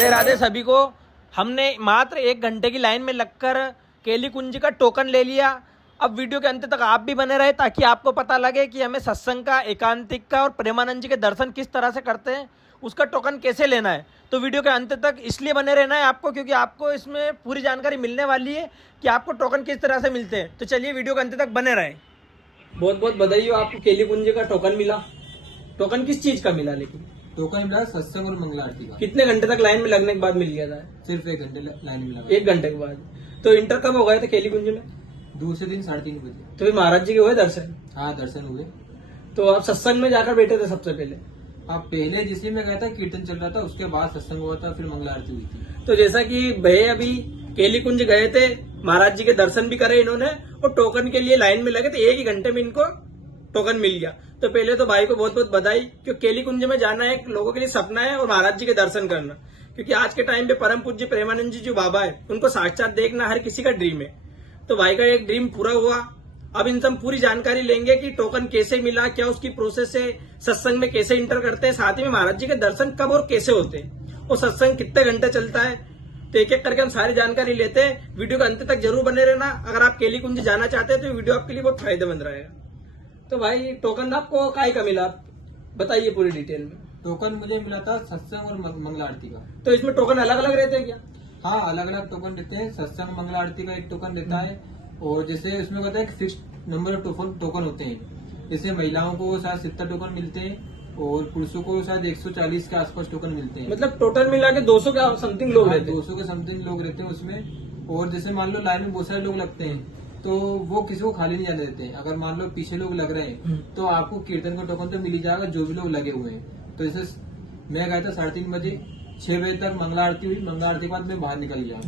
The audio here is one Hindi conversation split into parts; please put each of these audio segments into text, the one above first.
राधे राधे सभी को। हमने मात्र 1 घंटे की लाइन में लगकर केली कुंज का टोकन ले लिया। अब वीडियो के अंत तक आप भी बने रहे ताकि आपको पता लगे कि हमें सत्संग का, एकांतिक का और प्रेमानंद जी के दर्शन किस तरह से करते हैं, उसका टोकन कैसे लेना है। तो वीडियो के अंत तक इसलिए बने रहना है आपको क्योंकि आपको इसमें पूरी जानकारी मिलने वाली है कि आपको टोकन किस तरह से मिलते हैं। तो चलिए वीडियो के अंत तक बने रहें। बहुत बहुत बधाई हो, आपको केली कुंज का टोकन मिला। टोकन किस चीज का मिला? लेकिन टोकन मिला सत्संग और मंगला आरती का। कितने घंटे तक लाइन में लगने के बाद मिल गया था? सिर्फ 1 घंटे लाइन में लगा। 1 घंटे के बाद। तो इंटर कब हो गए थे केली कुंज में? दूसरे दिन 3:30 बजे। तो फिर महाराज जी के हुए दर्शन? हाँ, दर्शन हुए। तो आप सत्संग में जाकर बैठे थे सबसे पहले? आप पहले जिसमें मैं गया था कीर्तन चल रहा था, उसके बाद सत्संग हुआ था, फिर मंगला आरती हुई थी। तो जैसा कि भैया अभी केली कुंज गए थे, महाराज जी के दर्शन भी करे इन्होंने और टोकन के लिए लाइन में लगे थे। 1 ही घंटे में इनको टोकन मिल गया। तो पहले तो भाई को बहुत बहुत बधाई, क्योंकि केली कुंज में जाना एक लोगों के लिए सपना है और महाराज जी के दर्शन करना, क्योंकि आज के टाइम पे परम पूज्य प्रेमानंद जी जो बाबा है उनको साक्षात देखना हर किसी का ड्रीम है। तो भाई का एक ड्रीम पूरा हुआ। अब इनसे हम पूरी जानकारी लेंगे कि टोकन कैसे मिला, क्या उसकी प्रोसेस है, सत्संग में कैसे इंटर करते हैं, साथ ही में महाराज जी के दर्शन कब और कैसे होते हैं, और सत्संग कितने घंटे चलता है। तो एक एक करके हम सारी जानकारी लेते हैं। वीडियो के अंत तक जरूर बने रहना। अगर आप केली कुंज जाना चाहते हैं तो वीडियो आपके लिए बहुत फायदेमंद रहेगा। तो भाई टोकन आपको काय का मिला, बताइए पूरी डिटेल में। टोकन मुझे मिला था सत्संग और मंगला आरती का। तो इसमें टोकन अलग अलग रहते हैं क्या? हाँ, अलग अलग टोकन रहते हैं। सत्संग मंगला आरती का एक टोकन रहता है, और जैसे उसमें कहता है कि फिक्स नंबर ऑफ टोकन होते हैं। जैसे महिलाओं को शायद 70 टोकन मिलते हैं और पुरुषों को शायद 140 के आसपास टोकन मिलते हैं। मतलब टोटल मिला के 200 के समथिंग लोग रहते हैं? 200 के समथिंग लोग रहते हैं उसमें। और जैसे मान लो लाइन में बहुत सारे लोग लगते हैं तो वो किसी को खाली नहीं जाने देते हैं। अगर मान लो पीछे लोग लग रहे हैं तो आपको कीर्तन का टोकन तो मिल ही जाएगा, जो भी लोग लगे हुए हैं। तो जैसे मैं गया था 3:30 बजे, 6 बजे तक मंगला आरती हुई। मंगला आरती के बाद मैं बाहर निकल गया,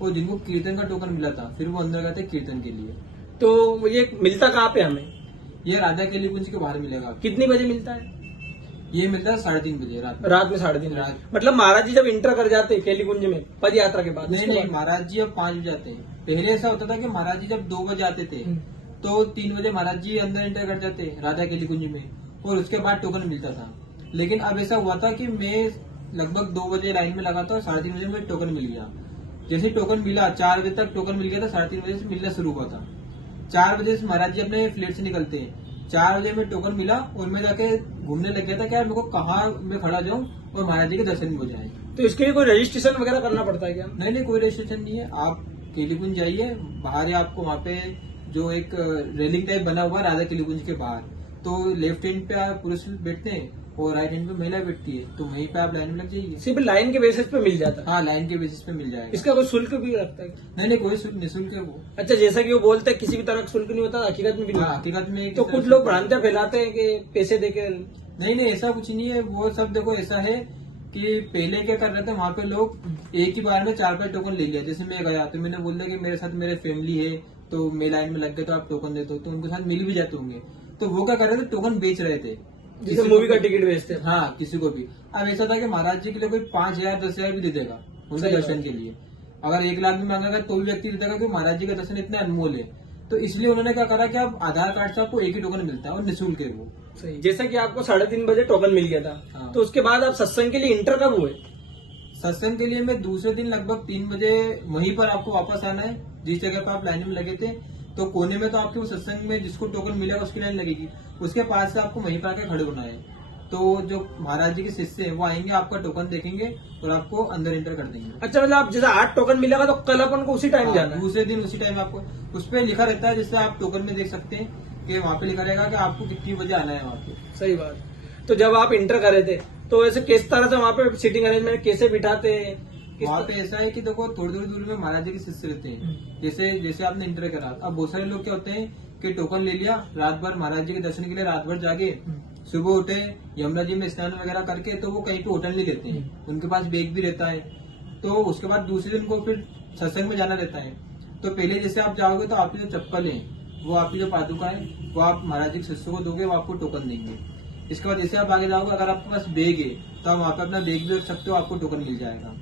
और जिनको कीर्तन का टोकन मिला था फिर वो अंदर गए थे कीर्तन के लिए। तो ये मिलता कहाँ पे हमें? ये राधा केली कुंज के बाहर मिलेगा। कितनी बजे मिलता है? ये मिलता है 3:30 बजे रात में। रात में 3:30 रात। मतलब महाराज जी जब इंटर कर जाते हैं केली कुंज में पद यात्रा के बाद? नहीं, महाराज जी अब 5 बजे आते हैं। पहले ऐसा होता था कि महाराज जी जब 2 बजे आते थे तो 3 बजे महाराज जी अंदर एंटर कर जाते राधा केली कुंज में, और उसके बाद टोकन मिलता था। लेकिन अब ऐसा हुआ था कि मैं लगभग 2 बजे लाइन में लगा था और 3:30 बजे मुझे टोकन मिल गया। जैसे टोकन मिला 4 बजे तक टोकन मिल गया था, 3:30 बजे से मिलना शुरू हुआ था। 4 बजे से महाराज जी अपने फ्लैट से निकलते हैं। 4 बजे में टोकन मिला और मैं जाके घूमने लग गया था कि यार मेरे को कहाँ मैं खड़ा जाऊं और महाराज जी के दर्शन भी हो जाए। तो इसके लिए कोई रजिस्ट्रेशन वगैरह करना पड़ता है क्या? नहीं, कोई रजिस्ट्रेशन नहीं है। आप केली कुंज जाइए, बाहर है आपको वहाँ पे जो एक रेलिंग टाइप बना हुआ है राधा केली कुंज के बाहर। तो लेफ्ट हैंड पे आप पुरुष बैठते हैं और राइट हैंड पे महिला बैठती है, तो वहीं पे आप लाइन में लग जाइए। सिर्फ लाइन के बेसिस पे मिल जाता है? हाँ, लाइन के बेसिस पे मिल जाएगा। इसका कोई शुल्क भी लगता है? नहीं, कोई शुल्क निःशुल्क है वो। अच्छा, जैसा कि वो बोलते हैं किसी भी तरह का शुल्क नहीं होता, हकीकत में भी नहीं हाँ, होता? हकीकत में तो कुछ लोग भ्रांतियां फैलाते हैं कि पैसे देके। नहीं, ऐसा कुछ नहीं है। वो सब देखो ऐसा है कि पहले क्या कर रहे थे वहाँ पे लोग एक ही बार में 4-5 टोकन ले लिया। जैसे मैं गया तो मैंने बोल दिया कि मेरे साथ मेरे फैमिली है तो मैं लाइन में लग गए तो आप टोकन देते हो, तो उनके साथ मिल भी जाते होंगे। तो वो क्या कर रहे थे, टोकन बेच रहे थे, जैसे मूवी का टिकट बेचते हैं। हाँ, किसी को भी। अब ऐसा था कि महाराज जी के लिए कोई 5,000 10,000 भी दे देगा उनके दर्शन के लिए। अगर 1 लाख भी मांगेगा तो भी व्यक्ति दे देगा, क्योंकि महाराज जी का दर्शन इतना अनमोल है। तो इसलिए उन्होंने क्या करा कि अब आधार कार्ड से आपको एक ही टोकन मिलता है और निःशुल्क है वो। सही। जैसा कि आपको 3:30 बजे टोकन मिल गया था, हाँ। तो उसके बाद आप सत्संग के लिए इंटर कब हुए? सत्संग के लिए मैं दूसरे दिन लगभग 3 बजे वहीं पर आपको वापस आना है जिस जगह पर आप लाइन में लगे थे। तो कोने में तो आपके वो सत्संग में जिसको टोकन मिलेगा उसकी लाइन लगेगी, उसके पास से आपको वहीं पर आके खड़े होना है। तो जो महाराज जी के शिष्य हैं वो आएंगे, आपका टोकन देखेंगे और आपको अंदर एंटर कर देंगे। अच्छा, मतलब आप जैसे 8 टोकन मिलेगा तो कल अपन को उसी टाइम जाना है? दूसरे दिन उसी टाइम आपको उस पर लिखा रहता है, जिससे आप टोकन में देख सकते हैं कि वहाँ पे लिखा रहेगा कि आपको कितनी बजे आना है वहाँ पे। सही बात। तो जब आप इंटर करे थे तो ऐसे किस तरह से वहाँ पे सीटिंग अरेंजमेंट कैसे बिठाते हैं? वहाँ पे ऐसा है कि देखो थोड़ी थोड़ी दूरी में महाराज जी के शिष्य रहते हैं। जैसे आपने इंटर करा, अब बहुत सारे लोग क्या होते हैं कि टोकन ले लिया, रात भर महाराज जी के दर्शन के लिए रात भर जागे, सुबह उठे यमुना जी में स्नान वगैरह करके तो वो कहीं पे होटल नहीं लेते हैं, उनके पास बैग भी रहता है। तो उसके बाद दूसरे दिन को फिर सत्संग में जाना रहता है। तो पहले जैसे आप जाओगे तो आपकी जो चप्पल है, वो आपकी जो पादुका है, वो आप महाराज जी के शिष्य को दोगे, वो आपको टोकन देंगे। इसके बाद जैसे आप आगे जाओगे, अगर आपके पास बैग है तो आप वहाँ पे अपना बैग भी रख सकते हो, आपको टोकन मिल जाएगा।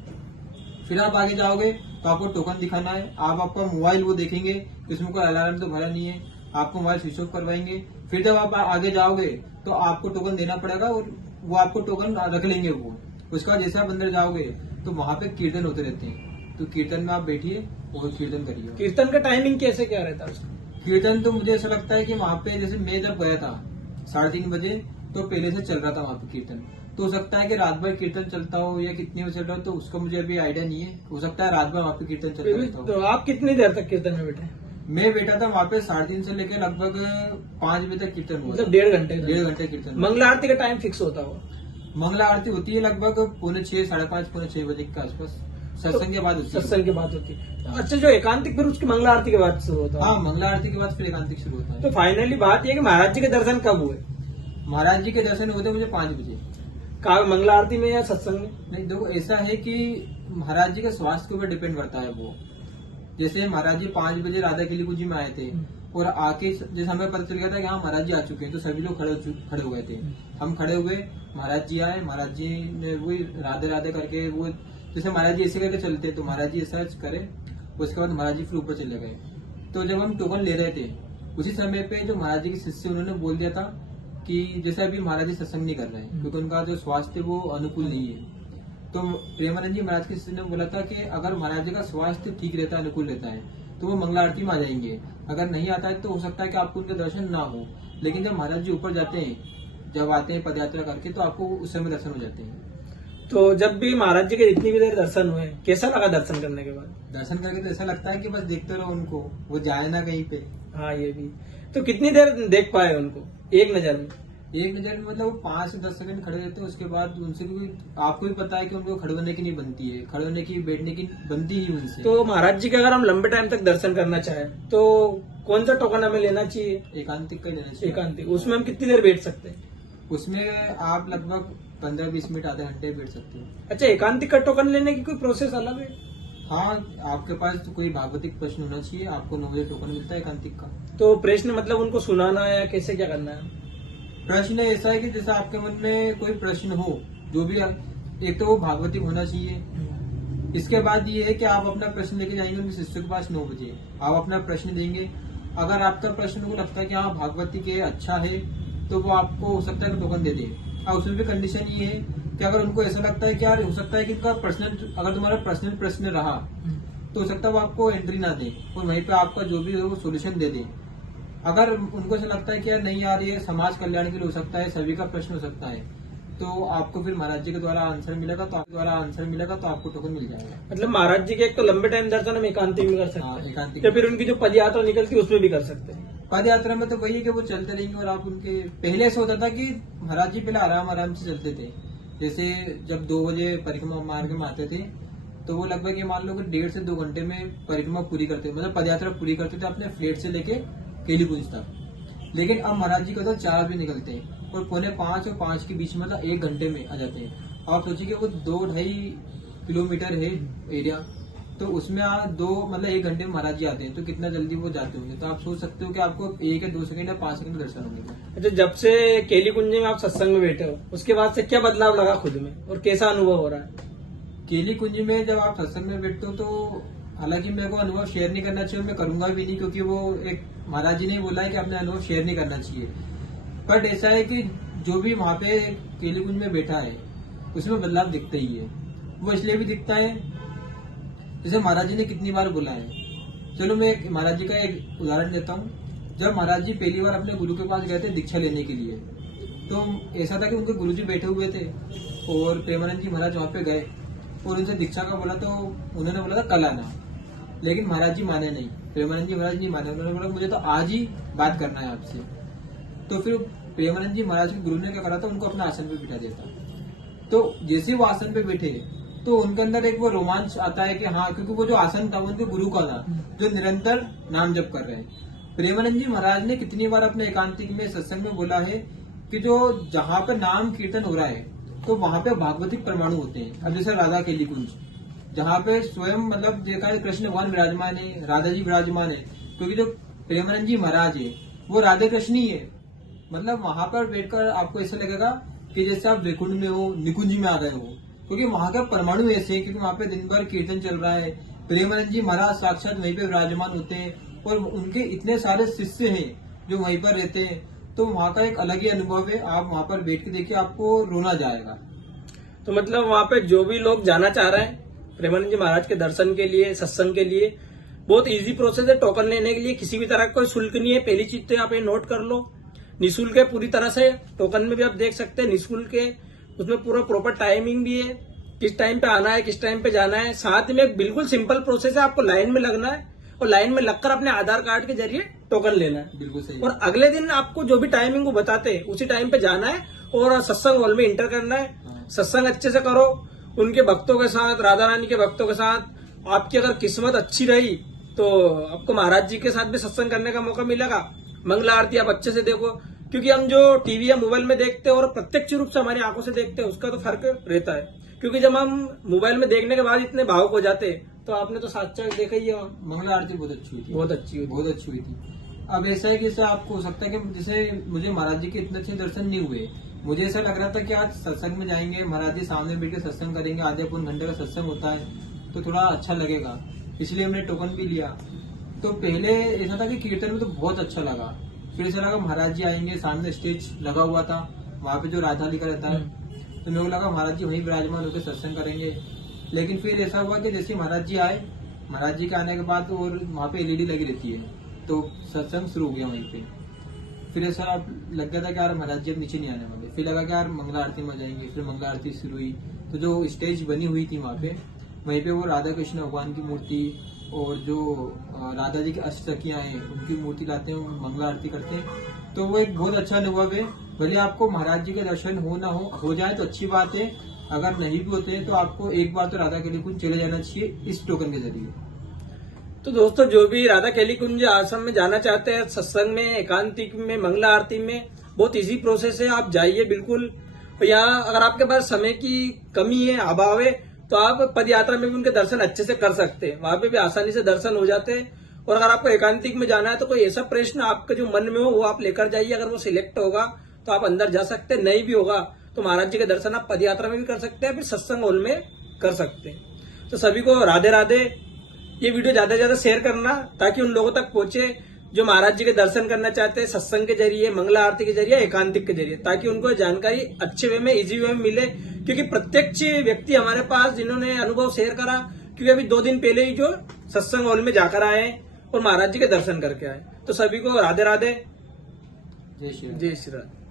फिर आप आगे जाओगे तो आपको टोकन दिखाना है। आप आपका मोबाइल वो देखेंगे कि उसमें कोई अलार्म तो भरा नहीं है, आपको मोबाइल स्विच ऑफ करवाएंगे। फिर जब आप आगे जाओगे तो आपको टोकन देना पड़ेगा और वो आपको टोकन रख लेंगे वो। उसके बाद जैसे आप अंदर जाओगे तो वहाँ पे कीर्तन होते रहते हैं, तो कीर्तन में आप बैठिए और कीर्तन करिए। कीर्तन का टाइमिंग कैसे क्या रहता है उसका? कीर्तन तो मुझे ऐसा लगता है कि वहाँ पे जैसे मैं जब गया था 3:30 बजे, तो पहले से चल रहा था वहाँ पे कीर्तन। तो हो सकता है कि रात भर कीर्तन चलता हो या कितने बजे चल रहा हो, तो उसका मुझे अभी आइडिया नहीं है। हो सकता है रात भर वहाँ पे कीर्तन चलता रहता हो। तो आप कितनी देर तक कीर्तन में बैठे? मैं बैठा था वहाँ पे 3:30 से लेकर लगभग 5 बजे तक कीर्तन हुआ। मतलब 1.5 घंटे? 1.5 घंटे कीर्तन। मंगला आरती का टाइम फिक्स होता हो? मंगला आरती होती है लगभग 5:45, 5:30, 5:45 बजे के आसपास। सत्संग के बाद होती है। सत्संग के बाद होती है। अच्छा, जो एकांतिक फिर उसकी मंगला आरती के बाद शुरू होता है? हाँ, मंगला आरती के बाद फिर एकांतिक शुरू होता है। तो फाइनली बात यह है कि महाराज जी के दर्शन कब हुए? महाराज जी के दर्शन होते मुझे 5 बजे। कहा, मंगला आरती में या सत्संग में? नहीं, देखो ऐसा है कि महाराज जी के स्वास्थ्य के ऊपर डिपेंड करता है वो। जैसे महाराज जी 5 बजे राधा केली कुंज में आए थे और आके जैसे हमें पता चल गया था कि हाँ महाराज जी आ चुके हैं, तो सभी लोग खड़े हो गए थे। हम खड़े हुए, महाराज जी आए, महाराज जी ने वही राधे राधे करके, वो जैसे महाराज जी ऐसे करके चलते तो महाराज जी ऐसा करे, उसके बाद महाराज जी फिर ऊपर चले गए। तो जब हम टोकन ले रहे थे उसी समय पे जो महाराज जी के शिष्य उन्होंने बोल दिया था कि जैसे अभी महाराज जी सत्संग नहीं कर रहे हैं क्योंकि उनका जो स्वास्थ्य वो अनुकूल नहीं है। तो प्रेमानंद जी महाराज के शिष्य ने बोला था कि अगर महाराज जी का स्वास्थ्य ठीक रहता है, अनुकूल रहता है, तो वो मंगला आरती में आ जाएंगे। अगर नहीं आता है तो हो सकता है कि आपको उनके दर्शन ना हो, लेकिन जब महाराज जी ऊपर जाते हैं, जब आते हैं पदयात्रा करके, तो आपको उस समय दर्शन हो जाते हैं। तो जब भी महाराज जी के जितनी भी देर दर्शन हुए, कैसा लगा दर्शन करने के बाद? दर्शन करके तो ऐसा लगता है कि बस देखते रहो उनको, वो जाए ना कहीं पे। हाँ, ये भी। तो कितनी देर देख पाए उनको एक नजर में? एक नजर में मतलब वो 5 से 10 सेकंड खड़े रहते हैं, उसके बाद उनसे भी आपको भी पता है कि उनको खड़े होने की नहीं बनती है, खड़े होने की बैठने की बनती ही उनसे। तो महाराज जी के अगर हम लंबे टाइम तक दर्शन करना चाहें तो कौन सा टोकन हमें लेना चाहिए? एकांतिक का ही लेना चाहिए। एकांतिक। उसमें हम कितनी देर बैठ सकते हैं? उसमें आप लगभग 15-20 मिनट, आधे घंटे बैठ सकते हो। अच्छा, एकांतिक का टोकन लेने की कोई प्रोसेस अलग है? हाँ, आपके पास तो कोई भागवतिक प्रश्न होना चाहिए, आपको 9 बजे टोकन मिलता है एकांतिक का। तो प्रश्न मतलब उनको सुनाना है या कैसे क्या करना है? प्रश्न ऐसा है कि जैसे आपके मन में कोई प्रश्न हो, जो भी, एक तो वो भागवतिक होना चाहिए। इसके बाद ये है कि आप अपना प्रश्न लेके जाएंगे उनके शिष्य के पास 9 बजे, आप अपना प्रश्न देंगे। अगर आपका प्रश्न को लगता है कि हाँ भागवतिक है, अच्छा है, तो वो आपको हो सकता है टोकन दे दे। और उसमें भी कंडीशन ये है कि अगर उनको ऐसा लगता है कि यार हो सकता है कि इनका पर्सनल, अगर तुम्हारा पर्सनल प्रश्न रहा तो हो सकता है वो आपको एंट्री ना दे और वहीं पे आपका जो भी है वो सोल्यूशन दे दे। अगर उनको ऐसा लगता है कि यार नहीं यार ये समाज कल्याण के लिए हो सकता है, सभी का प्रश्न हो सकता है, तो आपको फिर महाराज जी के द्वारा आंसर मिलेगा, तो आपको टोकन मिल जाएगा। मतलब महाराज जी के एक तो लंबे टाइम दर्शन हम एकांतिक में कर सकते हाँ, हैं, एकांतिक। या फिर उनकी जो पद यात्रा निकलती है उसमें भी कर सकते हैं। पद यात्रा में तो वही है कि वो चलते रहेंगे और आप उनके, पहले ऐसा होता था कि महाराज जी पहले आराम से चलते थे। जैसे जब 2 बजे परिक्रमा मार्ग में आते थे तो वो लगभग ये मान लो कि 1.5 से 2 घंटे में परिक्रमा पूरी करते, मतलब पदयात्रा पूरी करते थे अपने फ्लैट से लेके केली कुंज तक। लेकिन अब महाराज जी का तो 4 बजे निकलते हैं और 4:45 और 5 के बीच में, मतलब 1 घंटे में आ जाते हैं। आप सोचिए कि वो 2-2.5 किलोमीटर है एरिया, तो उसमें आप 1 घंटे में महाराज जी आते हैं, तो कितना जल्दी वो जाते होंगे। तो आप सोच सकते हो कि आपको 1 या 2 सेकंड या 5 सेकंड दर्शन होंगे। अच्छा, जब से केली कुंज में आप सत्संग में बैठे हो उसके बाद से क्या बदलाव लगा खुद में और कैसा अनुभव हो रहा है? केली कुंज में जब आप सत्संग में बैठते हो तो हालांकि मेरे को अनुभव शेयर नहीं करना चाहिए, मैं करूंगा भी नहीं, क्योंकि वो एक महाराज जी ने बोला है कि अपने अनुभव शेयर नहीं करना चाहिए। बट ऐसा है कि जो भी वहाँ पे केली कुंज में बैठा है उसमें बदलाव दिखता ही है। वो इसलिए भी दिखता है, जैसे महाराज जी ने कितनी बार बोला है। चलो मैं महाराज जी का एक उदाहरण देता हूँ। जब महाराज जी पहली बार अपने गुरु के पास गए थे दीक्षा लेने के लिए, तो ऐसा था कि उनके गुरु जी बैठे हुए थे और प्रेमानंद जी महाराज वहाँ पे गए और उनसे दीक्षा का बोला, तो उन्होंने बोला था कल आना, लेकिन महाराज जी माने नहीं, प्रेमानंद जी महाराज नहीं माने। उन्होंने बोला मुझे तो आज ही बात करना है आपसे। तो फिर प्रेमानंद जी महाराज के गुरु ने क्या करा था, उनको अपने आसन पे बिठा दिया था। तो जैसे वो आसन पे बैठे तो उनके अंदर एक वो रोमांच आता है कि हाँ, क्योंकि वो जो आसन था वो उनके गुरु का था जो निरंतर नाम जप कर रहे हैं। प्रेमानंद जी महाराज ने कितनी बार अपने एकांतिक में सत्संग में बोला है कि जो जहाँ पे नाम कीर्तन हो रहा है तो वहाँ पे भागवतिक परमाणु होते हैं। अब जैसे राधा केली कुंज, जहाँ पे स्वयं मतलब देखा है कृष्ण भगवान विराजमान है, राधा जी विराजमान है, क्योंकि जो प्रेमानंद जी महाराज है वो राधे कृष्ण ही है। मतलब वहां पर बैठकर आपको ऐसा लगेगा कि जैसे आप वैकुंठ में हो, निकुंज में आ गए हो, क्योंकि वहां का परमाणु ऐसे है, क्योंकि वहां पे दिन भर कीर्तन चल रहा है, प्रेमानंद जी महाराज साक्षात वहीं पे विराजमान होते हैं और उनके इतने सारे शिष्य हैं जो वहीं पर रहते हैं। तो वहां का एक अलग ही अनुभव है। आप वहां पर बैठ के देखिए, आपको रोना जाएगा। तो मतलब वहां पे जो भी लोग जाना चाह रहे हैं प्रेमानंद जी महाराज के दर्शन के लिए, सत्संग के लिए, बहुत इजी प्रोसेस है। टोकन लेने के लिए किसी भी तरह का कोई शुल्क नहीं है। पहली चीज तो आप ये नोट कर लो, निःशुल्क है पूरी तरह से। टोकन में भी आप देख सकते हैं निःशुल्क है, उसमें पूरा प्रॉपर टाइमिंग भी है, किस टाइम पे आना है, किस टाइम पे जाना है। साथ में बिल्कुल सिंपल प्रोसेस है, आपको लाइन में लगना है और लाइन में लगकर अपने आधार कार्ड के जरिए टोकन लेना है। बिल्कुल सही। और अगले दिन आपको जो भी टाइमिंग वो बताते हैं उसी टाइम पे जाना है और सत्संग हॉल में इंटर करना है। सत्संग अच्छे से करो उनके भक्तों के साथ, राधा रानी के भक्तों के साथ। आपकी अगर किस्मत अच्छी रही तो आपको महाराज जी के साथ भी सत्संग करने का मौका मिलेगा। मंगला आरती आप अच्छे से देखो, क्योंकि हम जो टीवी या मोबाइल में देखते हैं और प्रत्यक्ष रूप से हमारी आंखों से देखते हैं उसका तो फर्क रहता है। क्योंकि जब हम मोबाइल में देखने के बाद इतने भावुक हो जाते हैं तो आपने तो साचा देखा ही है वहाँ। मंगला आरती बहुत अच्छी हुई थी, बहुत अच्छी हुई थी। बहुत अच्छी हुई थी। अब ऐसा है कि जैसे आपको हो सकता है कि जैसे मुझे महाराज जी के इतने अच्छे दर्शन नहीं हुए, मुझे ऐसा लग रहा था कि आज सत्संग में जाएंगे, महाराज जी सामने बैठ के सत्संग करेंगे, आधे पौन घंटे का सत्संग होता है तो थोड़ा अच्छा लगेगा, इसलिए हमने टोकन भी लिया। तो पहले ऐसा था कि कीर्तन में तो बहुत अच्छा लगा, फिर ऐसा लगा महाराज जी आएंगे, सामने स्टेज लगा हुआ था, वहां पे जो राधा लिखा रहता है, तो मेरे को लगा महाराज जी वहीं विराजमान होकर सत्संग करेंगे। लेकिन फिर ऐसा हुआ कि जैसे महाराज जी आए, महाराज जी के आने के बाद और वहाँ पे एलईडी लगी रहती है, तो सत्संग शुरू हो गया वहीं पे। फिर ऐसा लग गया था कि यार महाराज जी अब नीचे नहीं आने वाले, फिर लगा कि यार मंगला आरती में जाएंगे, फिर मंगला आरती शुरू हुई। तो जो स्टेज बनी हुई थी वहाँ पे, वहीं पे वो राधा कृष्ण भगवान की मूर्ति और जो राधा जी की अष्टसखियां हैं उनकी मूर्ति लाते हैं, मंगला आरती करते हैं। तो वो एक बहुत अच्छा अनुभव है। भले आपको महाराज जी के दर्शन हो जाए तो अच्छी बात है, अगर नहीं भी होते हैं तो आपको एक बार तो राधा केली कुंज चले जाना चाहिए इस टोकन के जरिए। तो दोस्तों जो भी राधा केली कुंज आश्रम में जाना चाहते हैं, सत्संग में, एकांतिक में, मंगला आरती में, बहुत इजी प्रोसेस है, आप जाइए बिल्कुल। यहाँ अगर आपके पास समय की कमी है, अभाव है, तो आप पद यात्रा में भी उनके दर्शन अच्छे से कर सकते हैं, वहां पे भी आसानी से दर्शन हो जाते हैं। और अगर आपको एकांतिक में जाना है तो कोई ऐसा प्रश्न आपके जो मन में हो वो आप लेकर जाइए, अगर वो सिलेक्ट होगा तो आप अंदर जा सकते हैं, नहीं भी होगा तो महाराज जी के दर्शन आप पदयात्रा में भी कर सकते हैं, फिर सत्संग हॉल में कर सकते हैं। तो सभी को राधे राधे। ये वीडियो ज्यादा से ज्यादा शेयर करना ताकि उन लोगों तक पहुंचे जो महाराज जी के दर्शन करना चाहते हैं सत्संग के जरिए, मंगला आरती के जरिए, एकांतिक के जरिए, ताकि उनको जानकारी अच्छे वे में, इजी वे में मिले। क्योंकि प्रत्यक्ष व्यक्ति हमारे पास जिन्होंने अनुभव शेयर करा, क्योंकि अभी 2 दिन पहले ही जो सत्संग हॉल में जाकर आए और महाराज जी के दर्शन करके आए। तो सभी को राधे राधे, जय श्री राम। जय श्री राम।